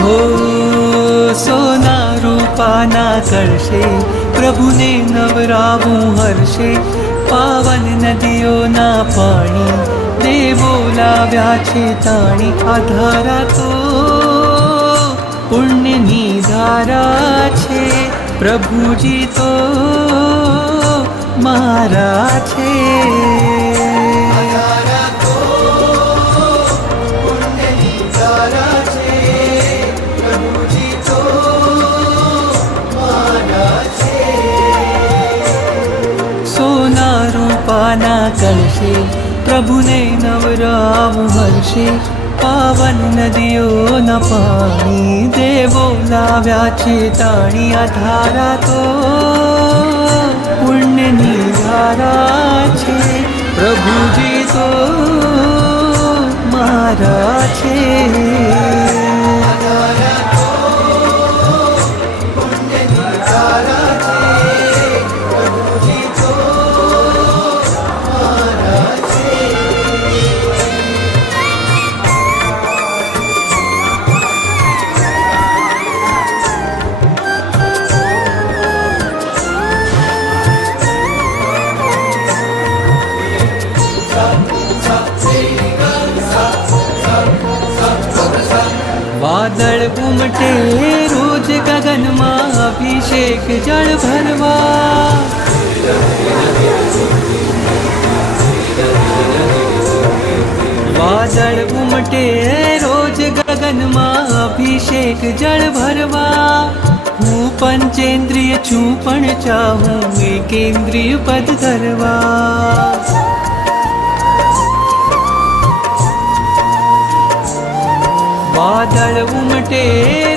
હો સોના રૂપાના કરશે પ્રભુને નવરાવું હર્ષે, પાવન નદીઓના પાણી દેવો લાવ્યા છે તાણી. આ ધારા તો પુણ્યની ધારા છે, પ્રભુજી તો મારા છે. પાના કરશે પ્રભુને નવરાવું હર્ષે, પાવન નદીઓના પાણી દેવો લાવ્યા છે તાણી. આ ધારા તો પુણ્યની ધારા છે, પ્રભુજી તો મારા છે. વાદળ ઉમટે રોજ ગગનમાં અભિષેક જળ ભરવા, વાદળ ઉમટે રોજ ગગનમાં અભિષેક જળ ભરવા. હું પંચેન્દ્રિય છું પણ ચાહું એકેન્દ્રિય પદ ધરવા. વાદળ ઉમટે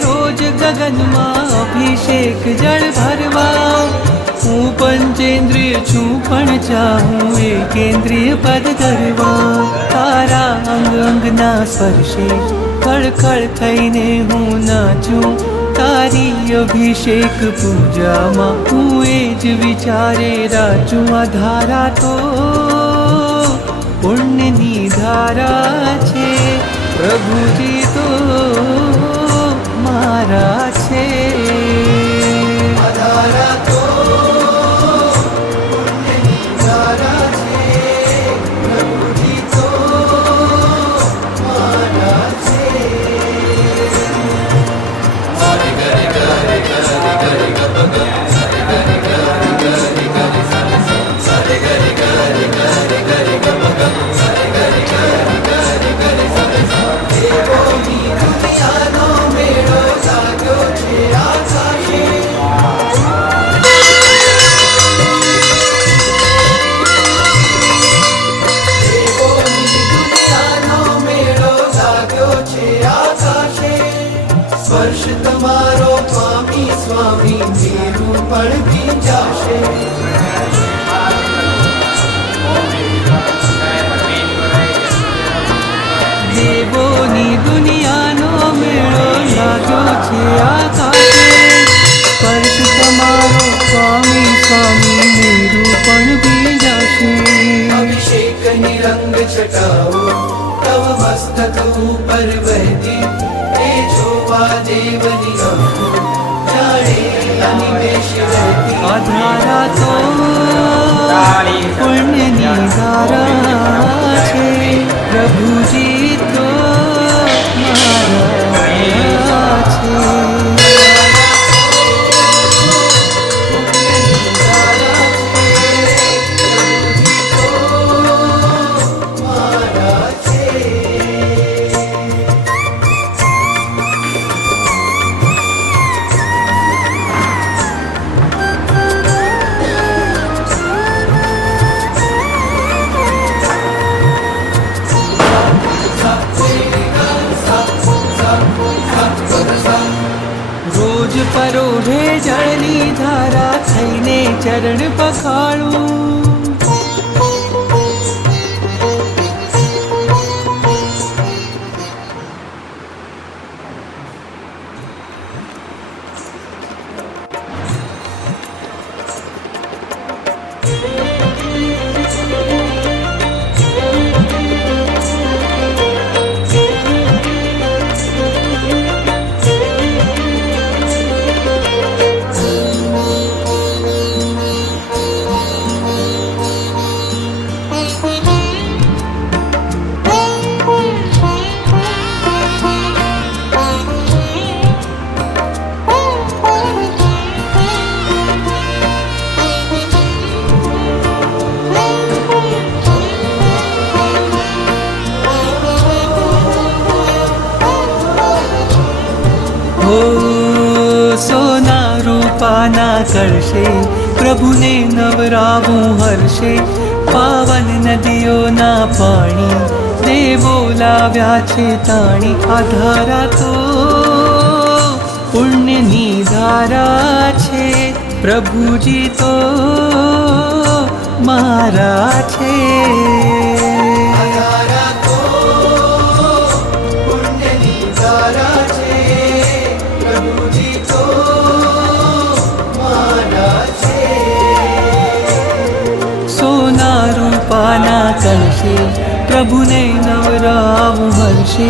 રોજ ગગનમાં અભિષેક જળ ભરવા. હું પંચેન્દ્રિય છું પણ ચાહું એકેન્દ્રિય પદ ધરવા. તારા અંગ અંગના સ્પર્શે ખળખળ થઈને હું નાચું, તારી અભિષેક પૂજામાં હું એ જ વિચારે રાચું. આ ધારા તો પુણ્યની ધારા છે, પ્રભુજી તો મારા છે. આ ધારા તો પુણ્યની ધારા છે, પ્રભુજી તો મારા છે. હરે ગરે ગરે ગરે ગરે ગપ ગપ, હરે ગરે ગરે ગરે ગરે સરે સરે, હરે ગરે ગરે ગરે ગરે ગપ ગપ, હરે ગરે ગરે ગરે ગરે સરે સરે. દેવોની દુનિયાનો મેળો લાગ્યો છે આકાશે, દેવોની દુનિયાનો મેળો લાગ્યો છે આકાશે. સ્પર્શ તમારો સ્વામી સ્વામી મેરું પણ ભીંજાશે. દેવોની દુનિયાનો મેળો લાગ્યો છે આકાશે. સ્પર્શ તમારો સ્વામી સ્વામી મેરું પણ ભીંજાશે. અભિષેકની રંગ છટાઓ તવ મસ્તક ઉપર વહેતી, એ જોવા દેવની આંખો જાણે અનિમેષ રહેતી. આ ધારા તો પુણ્યની ધારા છે, પ્રભુજી તો મારા છે. રોજ પરોઢે જળની ધારા થઈને ચરણ પખાળું. હો સોના રૂપાના કરશે, પ્રભુને નવરાવું હર્ષે. પાવન નદીઓના પાણી દેવો લાવ્યા છે તાણી. આ ધારા તો પુણ્યની ધારા છે, પ્રભુજી તો મારા છે. આ ધારા તો પુણ્યની ધારા છે, પ્રભુજી તો મારા છે. સોના રૂપાના કલશે, પ્રભુને નવરાવું હર્ષે.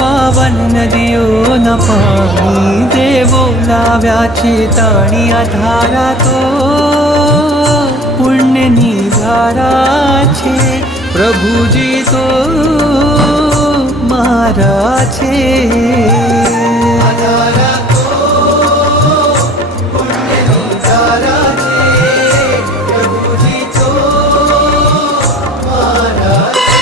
પાવન નદીઓના પાણી દેવો લાવ્યા છે તાણી. આ ધારા તો પુણ્યની ધારા છે, પ્રભુજી તો મારા છે. આ ધારા તો પુણ્યની ધારા છે, પ્રભુજી તો મારા છે.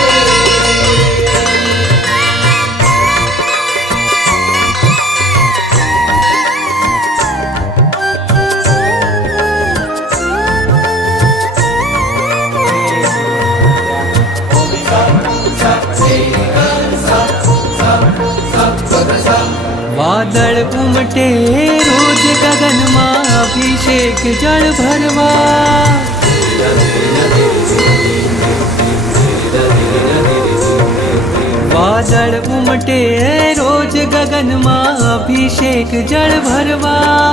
વાદળ ઉમટે રોજ ગગનમાં, અભિષેક જળ ભરવા. વાદળ ઉમટે રોજ ગગનમાં, અભિષેક જળ ભરવા.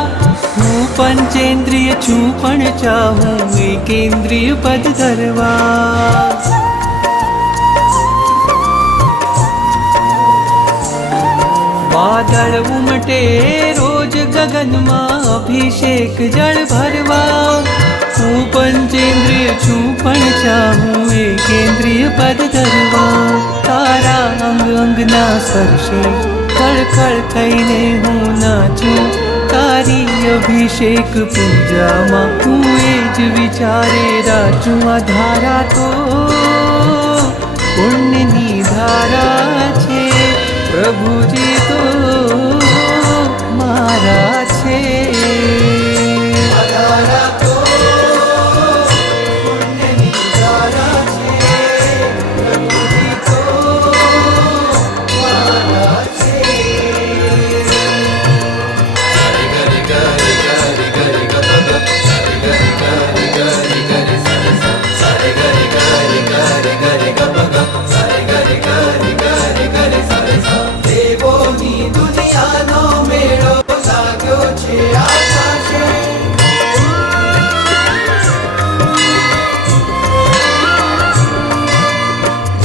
હું પંચેન્દ્રિય છું પણ ચાહું એકેન્દ્રિય પદ ધરવા. વાદળ ઉમટે રોજ ગગનમાં, અભિષેક જળ ભરવા. હું પંચેન્દ્રિય છું પણ ચાહું એકેન્દ્રિય પદ ધરવા. તારા અંગ અંગના સ્પર્શે ખળખળ થઈને હું નાચું. તારી અભિષેક પૂજામાં હું એ જ વિચારે રાચું. આ ધારા તો પુણ્યની ધારા છે, પ્રભુજી તો મારા છે. આ ધારા તો પુણ્યની ધારા છે, પ્રભુજી તો મારા છે. Sari gari gari gari gari gapapa, sari gari gari gari gari sari sa, sari gari gari gari gari gapapa, sari gari gari gari gari sari sa. દેવોની દુનિયાનો મેળો લાગ્યો છે આકાશે.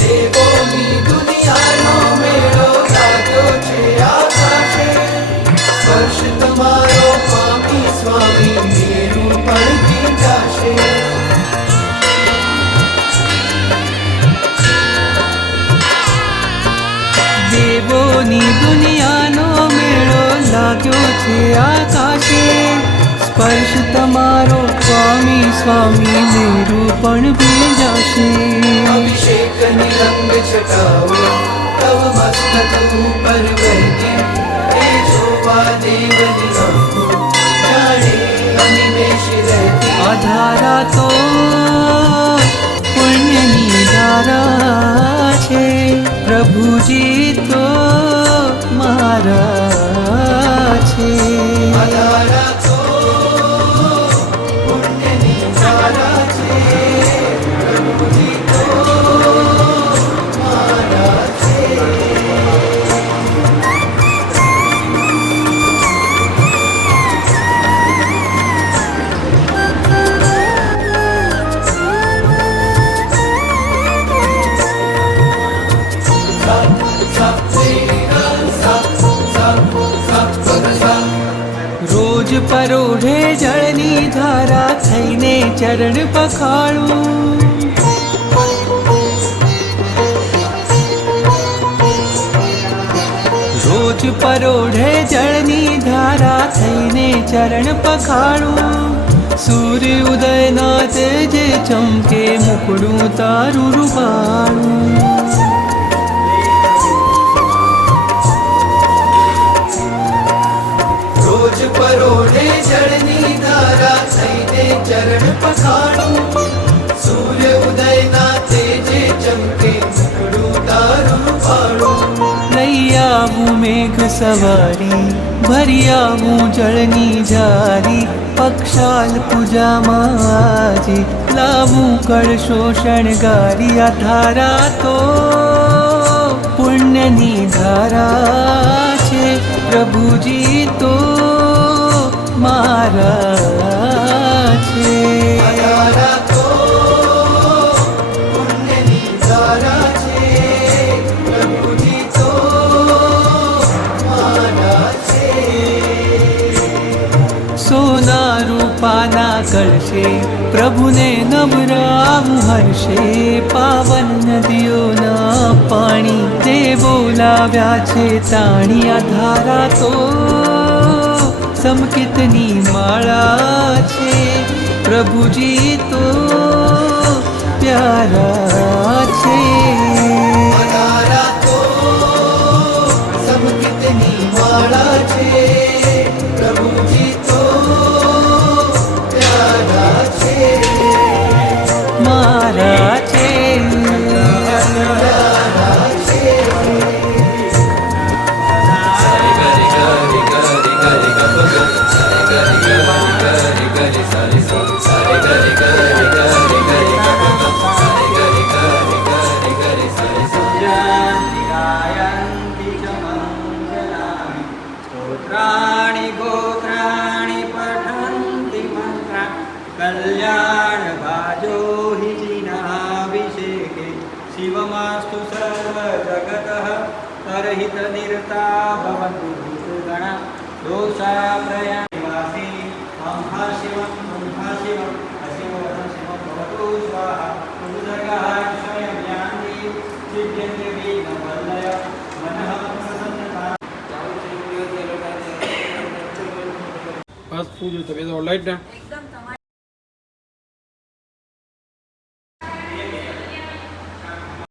દેવોની દુનિયાનો મેળો લાગ્યો છે આકાશે. સ્પર્શ તમારો પામી સ્વામી મેરું પણ પીજાશે. દેવોની દુનિયાનો મેળો લાગ્યો છે આકાશે. સ્પર્શ તમારો સ્વામી સ્વામી મેરું પણ ભીંજાશે. અભિષેકની રંગ છટાવો તવ મસ્તક ઉપર વહેતી, એ જોવા દેવની આંખો જાણે અનિમેષ રહેતી. આ ધારા તો પુણ્યની ધારા છે, પ્રભુજી તો મારા છે. આ ધારા તો પુણ્યની ધારા છે, પ્રભુજી તો મારા છે. રોજ પરોઢે જળની ધારા થઈને ચરણ પખાળું. રોજ પરોઢે જળની ધારા થઈને ચરણ પખાળું. સૂર્ય ઉદયના તેજે ચમકે મુકડું તારું રૂપાળું. મેઘ સવારી ભરી આવું જળની જારી પક્ષાલ પૂજામાં આજે લાવું કળશો શણગારી આ ધારા તો પુણ્યની ધારા છે પ્રભુજી તો મારા છે સોના રૂપાના કળશે પ્રભુને નવરાવું હર્ષે પાવન નદીઓના પાણી તે બોલાવ્યા છે તાણી આ ધારા તો સમકિતની માળા છે પ્રભુજી તો પ્યારા છે સમકિતની માળા છે પ્રભુજી તો પ્યારા છે મારા છે स्तोत्राणि गोत्राणि पठन्ति मन्त्रा कल्याण भाजो हि जिनाभिषेके शिवमास्तु सर्वजगतः तर्हितनिरता भवन्तु भूतगणा दोषाप्रयानिवासी महा शिवं अशिवं भवतु स्वाहा उपसर्गः स्वयं यान्ति सिद्ध्यन्ति विघ्नवल्लय मनः प्रसन्नता બસ પૂજો તો બે તો લાઈટ ના એકદમ